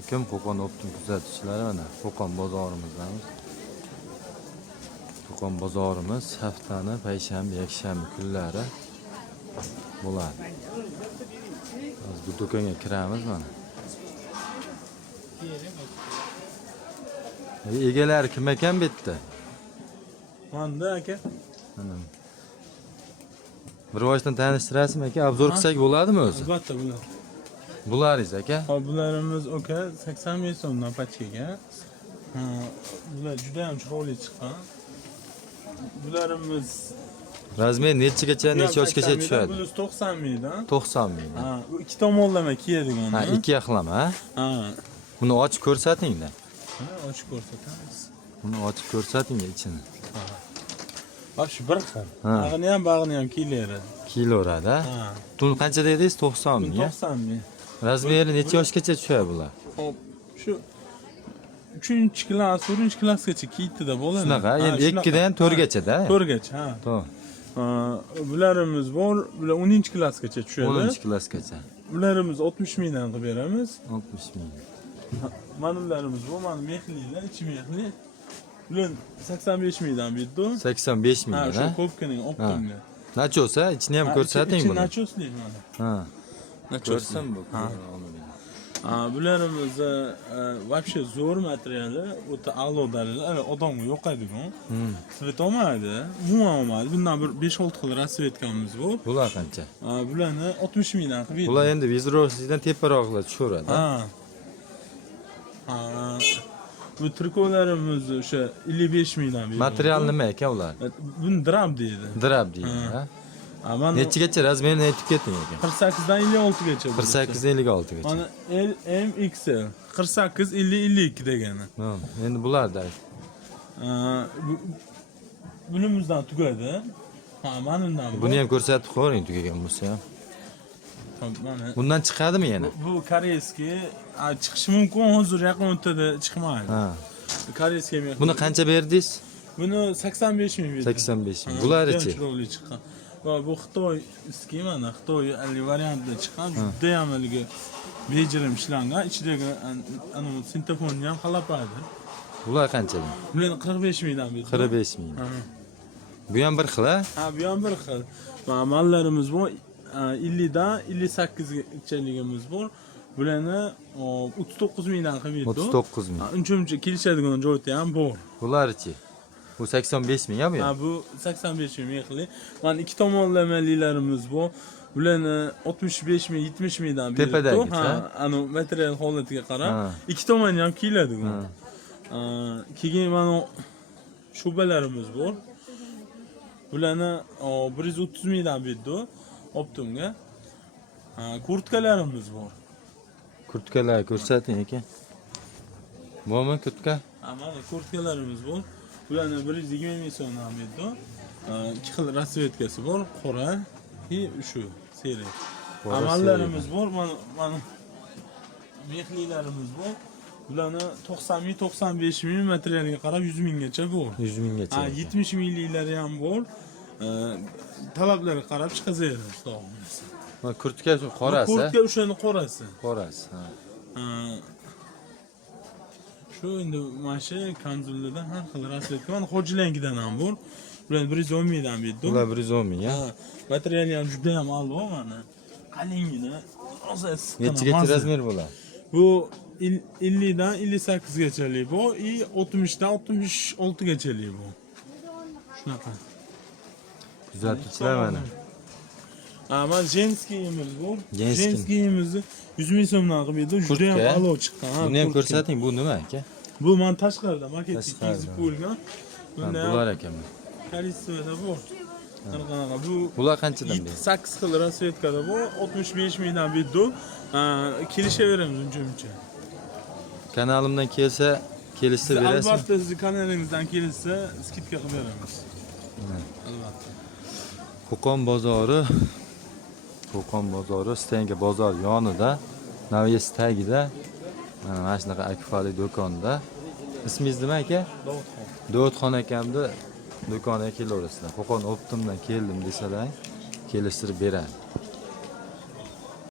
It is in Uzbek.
Assalomu Qo'qon optim kuzatuvchilari, mana Qo'qon bozorimizdamiz. Qo'qon bozorimiz haftani payshanba, yakshanba kunlari bo'ladi. Biz bu do'konga kiramiz mana. Egalari kim ekan bu yerda? Manda aka. Mana. Bir vositani tanishtirasizmi aka? Obzor qilsak bo'ladimi o'zi? Albatta bo'ladi. Bularingiz aka? Hop, bularimiz aka 85 so'mdan pachkaga. Bular juda ham chiroyli chiqqan. Bularimiz Razmer nechigacha, necha yoshgacha tushadi? Bunisi 90 mingdan. 90 ming. Ha, ikki tomonlama kiyadigan. Ha, ikki yaxlama, ha? Ha. Buni ochib ko'rsating-da. Ha, ochib ko'rsatamiz. Buni ochib ko'rsating ichini. Ha, shu bir xil. Ha. Bag'ini ham kiylari. Kilolarda. Ha. Buni qancha dedingiz? 90 ming. 90 ming. Razmeri necha yoshgacha tushadi bular? Hop, shu 3-klass, 4-klassgacha kiydida bo'ladi. Shunaqa, endi 2 dan 4 gacha-da. 4 gacha, ha. To'g'ri. Bularimiz bor, bular 10-klassgacha tushadi. 10-klassgacha. Bularimiz 60 mingdan qilib beramiz. 60 ming. Mana bularimiz bu, mana mehlilar, ichi mehli. Bular 85 mingdan bitdi. 85 ming, ha? ha? Shu ko'pkining optimga. Nachosa, ichini ham ko'rsating buni. Nachosli mana. Ha. Ko'rsam bu. Bularimiz вообще zo'r materiali, o'ta a'lo darajada, odamga yoqadigan. Svet olmaydi, umuman olmaydi. Bundan bir 5-6 xil rasvetkamiz bor. Bular qancha? Bularni 60 mingdan qilib berdim. Bular endi vizrosiydan teparoqlar tushaveradi. Ha. Bu trikolarimiz o'sha 55 mingdan berdim. Material nima ekan ular? Buni drab deydi. Drab deydi, ha? Nechigacha razmerini aytib keting aka. 48 dan 56 gacha. 48 56 gacha. Mana L, M, XL. 48 50 52 degani. Ha, endi bularda. Bunimizdan tugadi. Ha, menimdan bu. Buni ham ko'rsatib qo'ying tugagan bo'lsa ham. Mana Bundan chiqadimi yana? bu koreyskiy chiqishi mumkin, hozir yaqin o'rtada chiqmaydi. Ha. Koreyskiy mehmon. Buni qancha berdingiz? Buni 85 ming berdim. 85 ming. Bulari-chi? Chiroyli chiqqan. Va bu Xitoy skiy mana Xitoy variantida chiqqan. Juda ham haligi bejirim ishlangan. Ichidagi ana sintofonni ham xalapadi. Bular qanchadan? Bularni 45 mingdan berdim. 45 ming. Bu ham bir xil, ha? Ha, bu ham bir xil. Va mallarimiz bor. 50 dan 58 gachaligimiz bor. Bularni 39 mingdan qilib berdim. 39 ming. Uncha kelishadigan joyi ham bor. Bular-chi? Bu 85 ming bu. Ha, bu 85 ming mehli. Mana ikki tomonlamalarimiz bor. Bularni 65 ming, 70 mingdan berdim. Tepadagi, ha, ana material holatiga qarab, ikki tomoni ham kiyiladi bu. Keyin mana shubalarimiz bor. Bularni 130 mingdan berdim optimga. Kurtkalarimiz bor. Kurtkalar ko'rsating aka. Bormi kurtka? Mana kurtkalarimiz bor. Bularni 120 ming so'mdan berdim. Ikki xil rasvetkasi bor, qora va shu seri. Amallarimiz bor, mana mehlilarimiz bor. Bularni 90 ming, 95 ming materialga qarab 100 minggacha bor. 100 minggacha. Ha, 70 mingliklari ham bor. Talablarga qarab chiqaveradi, xudo xohlasa. Mana kurtka shu qorasi. Kurtka o'shani qorasi. Qorasi, ha. Shu endi mana shu konzullardan har xil rasvetka, mana xo'jalangidan ham bor. Bularni 110 mingdan berdim. Bular 110 ming, ha. Materiali ham juda ham a'lo mana. Qalingina, rosa issiq. Nechigacha razmer bo'ladi? Bu 50 dan 58 gachalik bu, 60 dan 66 gachalik bu. Shunaqa. Kuzatuvchilar mana. Mana jenskiyimiz bor. Jenskiyimizni 100 ming so'mdan qilib berdim. Juda ham a'lo chiqqan. Buni ham ko'rsating, bu nima aka? Bu men tashqarida maketga kiyib qo'yilgan. Bunda bular ekan. Kolitsiyada bor. Qanaqa bular qanchadan berdi? 8 xil rasvetkada bor, 65 mingdan berdim. Kelishaveramiz uncha. Kanalimdan kelsa, kelishsa berasiz. Albatta siz kanalingizdan kelsa, skidka qilib beramiz. Albatta. Qo'qon bozori, Stenga bozor yonida, Navies tagida, mana shunaqa akfali do'konda. Ismingiz nima aka? Davudxon. Davudxon akamni do'koniga kelaverasizlar. Qo'qon optimdan keldim desalar, kelishtirib beradi.